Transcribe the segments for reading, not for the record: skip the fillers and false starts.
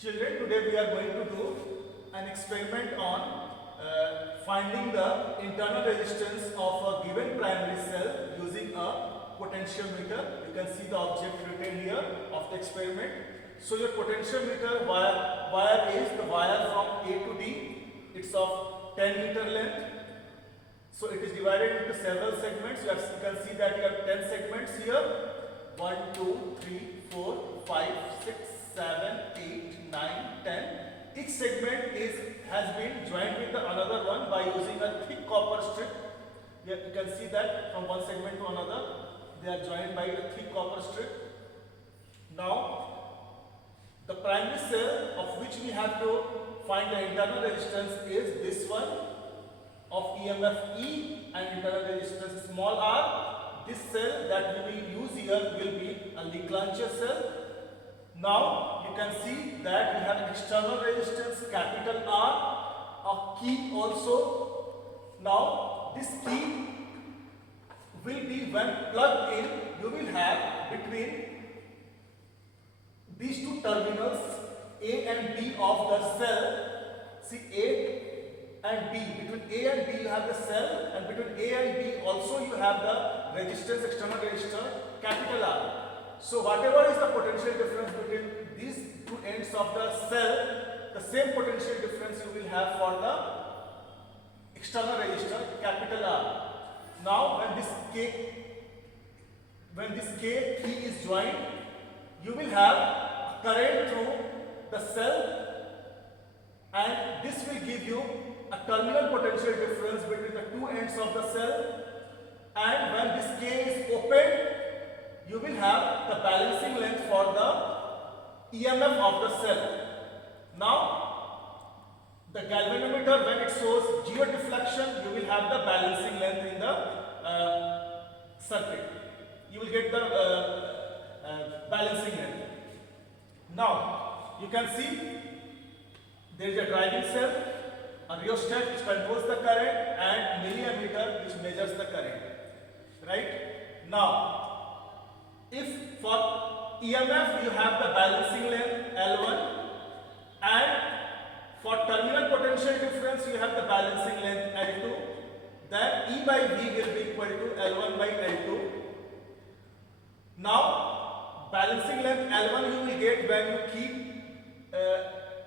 Children, today we are going to do an experiment on finding the internal resistance of a given primary cell using a potentiometer. You can see the object written here of the experiment. So your potentiometer wire is the wire from A to D. It's of 10 meter length. So it is divided into several segments. You can see that you have 10 segments here. 1, 2, 3, 4, 5, 6, 7, 8, 9, 10. Each segment has been joined with another one by using a thick copper strip. Here you can see that from one segment to another, they are joined by a thick copper strip. Now, the primary cell of which we have to find the internal resistance is this one of EMF E and internal resistance small r. This cell that we will use here will be a Leclancher cell. Now you can see that we have external resistance capital R, a key also. Now this key will be when plugged in, you will have between these two terminals A and B of the cell. See, A and B, between A and B you have the cell, and between A and B also you have the resistance, external resistor capital R. So whatever is the potential difference between these two ends of the cell, the same potential difference you will have for the external resistor capital R. Now when this K key is joined, you will have current through the cell, and this will give you a terminal potential difference between the two ends of the cell. And when this K is open, you will have the balancing length for the EMF of the cell. Now, the galvanometer, when it shows geo deflection, you will have the balancing length in the circuit. You will get the balancing length. Now, you can see there is a driving cell, a rheostat which controls the current, and milliammeter which measures the current. Right? Now, if for EMF you have the balancing length L1, and for terminal potential difference you have the balancing length L2, then E by V will be equal to L1 by L2. Now, balancing length L1 you will get when you keep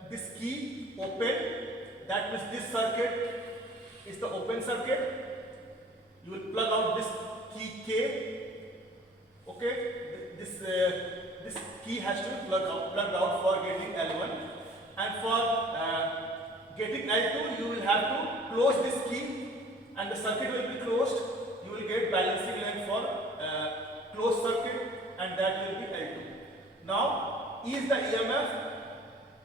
this key open. That means this circuit is the open circuit. You will plug out this key K. Okay, this key has to be plugged out for getting L1, and for getting L2 you will have to close this key, and the circuit will be closed. You will get balancing length for closed circuit, and that will be L2. Now E is the EMF,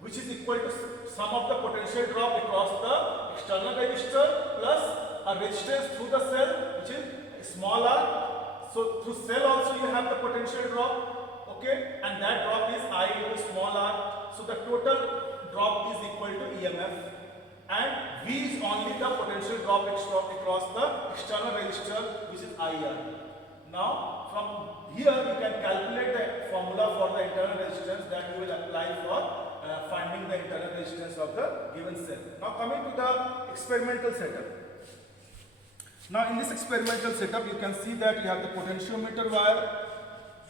which is equal to sum of the potential drop across the external resistor plus a resistance through the cell, which is small r. So through cell also you have the potential drop, okay, and that drop is I into small r. So the total drop is equal to EMF, and V is only the potential drop across the external resistor, which is IR. Now from here you can calculate the formula for the internal resistance that you will apply for finding the internal resistance of the given cell. Now coming to the experimental setup. Now in this experimental setup you can see that you have the potentiometer wire.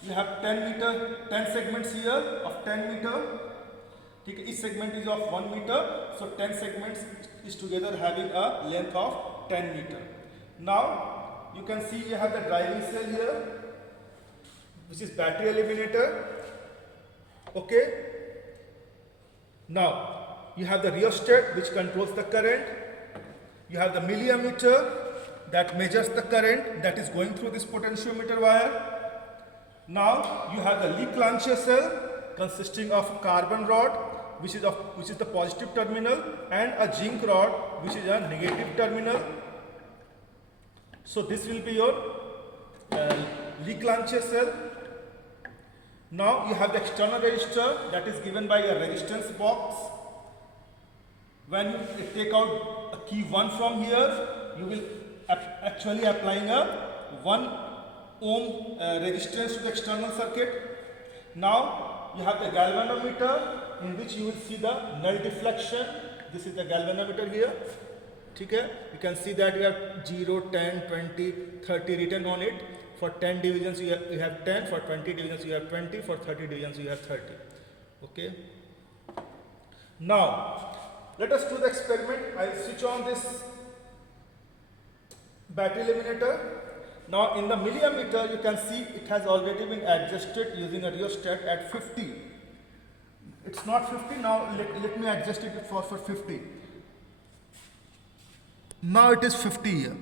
You have 10 segments here of 10 meter. Each segment is of 1 meter. So 10 segments is together having a length of 10 meter. Now you can see you have the driving cell here, which is battery eliminator. Okay. Now you have the rheostat which controls the current. You have the milliammeter that measures the current that is going through this potentiometer wire. Now you have the Leclancher cell consisting of a carbon rod which is the positive terminal, and a zinc rod which is a negative terminal. So this will be your Leclancher cell. Now you have the external resistor that is given by a resistance box. When you take out a key 1 from here, you will actually applying a 1 ohm resistance to the external circuit. Now you have the galvanometer in which you will see the null deflection. This is the galvanometer here. Okay? You can see that you have 0, 10, 20, 30 written on it. For 10 divisions you have 10, for 20 divisions you have 20, for 30 divisions you have 30. Okay? Now, let us do the experiment. I will switch on this battery eliminator. Now in the milliammeter you can see it has already been adjusted using a rheostat at 50. It's not 50 now, let me adjust it for 50. Now it is 50 here.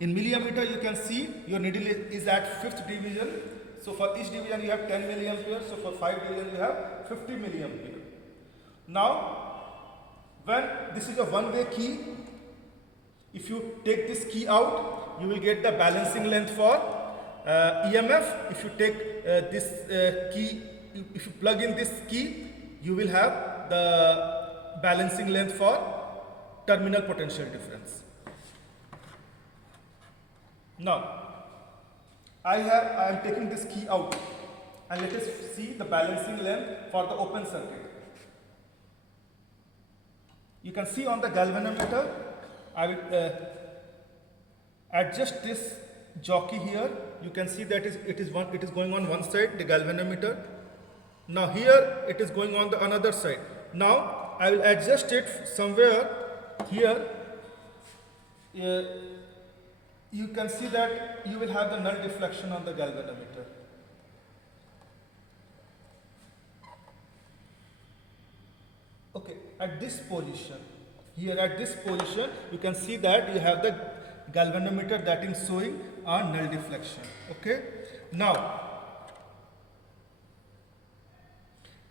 In milliammeter you can see your needle is at 5th division. So for each division you have 10 milliampere. So for 5 divisions you have 50 milliampere. Now when this is a one-way key, if you take this key out, you will get the balancing length for EMF. If you take this key, if you plug in this key, you will have the balancing length for terminal potential difference. Now, I am taking this key out and let us see the balancing length for the open circuit. You can see on the galvanometer, I will adjust this jockey here. You can see that it is going on one side, the galvanometer. Now here it is going on the another side. Now I will adjust it somewhere here. You can see that you will have the null deflection on the galvanometer. Okay, at this position, here at this position, you can see that you have the galvanometer that is showing a null deflection. Okay, now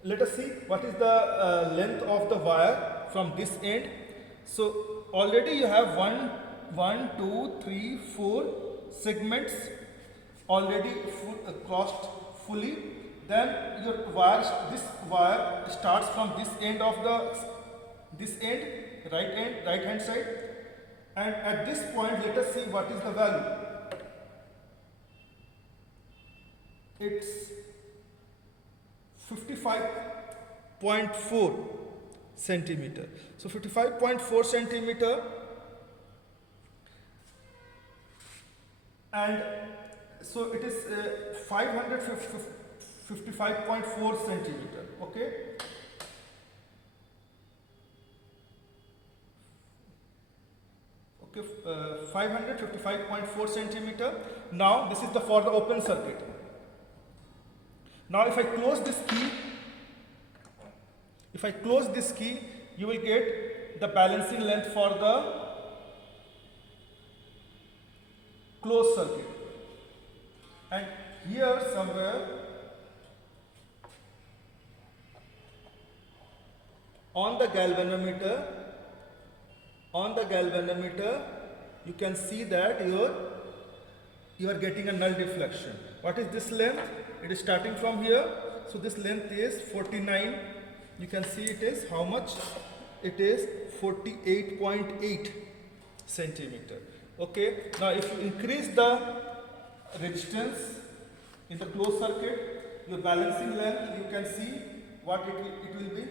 let us see what is the length of the wire from this end. So already you have 1, 2, 3, 4 segments already crossed fully. Then your wire, this wire starts from this end of right hand side, and at this point let us see what is the value. It's 55.4 centimeter. So 55.4 centimeter, and so it is 555.4 centimeter. Okay. Okay, 555.4 centimeter. Now this is for the open circuit. Now if I close this key, you will get the balancing length for the closed circuit. And here somewhere on the galvanometer, you can see that you are getting a null deflection. What is this length? It is starting from here. So this length is 49. You can see it is how much? It is 48.8 centimeter. Okay. Now if you increase the resistance in the closed circuit, your balancing length, you can see what it will be.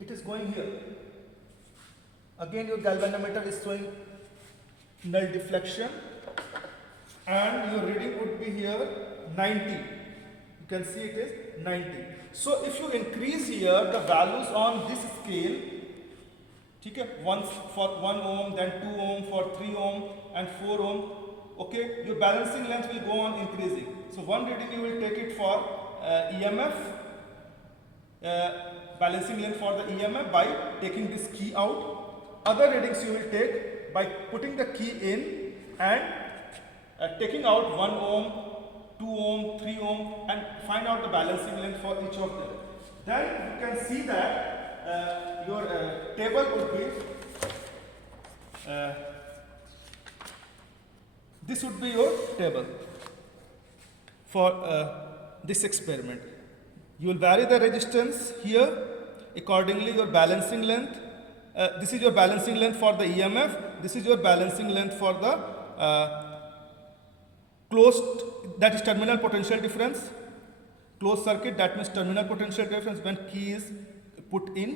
It is going here. Again your galvanometer is showing null deflection, and your reading would be here 90. You can see it is 90. So if you increase here the values on this scale, okay, once for 1 ohm, then 2 ohm, for 3 ohm and 4 ohm, okay, your balancing length will go on increasing. So one reading you will take it for EMF, balancing length for the EMF by taking this key out. Other readings you will take by putting the key in and taking out 1 ohm, 2 ohm, 3 ohm, and find out the balancing length for each of them. Then you can see that your table would be, this would be your table for this experiment. You will vary the resistance here, accordingly your balancing length. This is your balancing length for the EMF, this is your balancing length for the closed, that is terminal potential difference. Closed circuit, that means terminal potential difference when key is put in,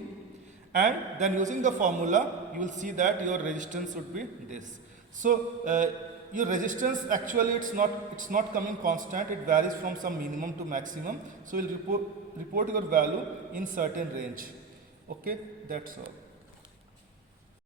and then using the formula you will see that your resistance would be this. So your resistance actually it's not coming constant, it varies from some minimum to maximum. So you'll report your value in certain range. Okay, that's all.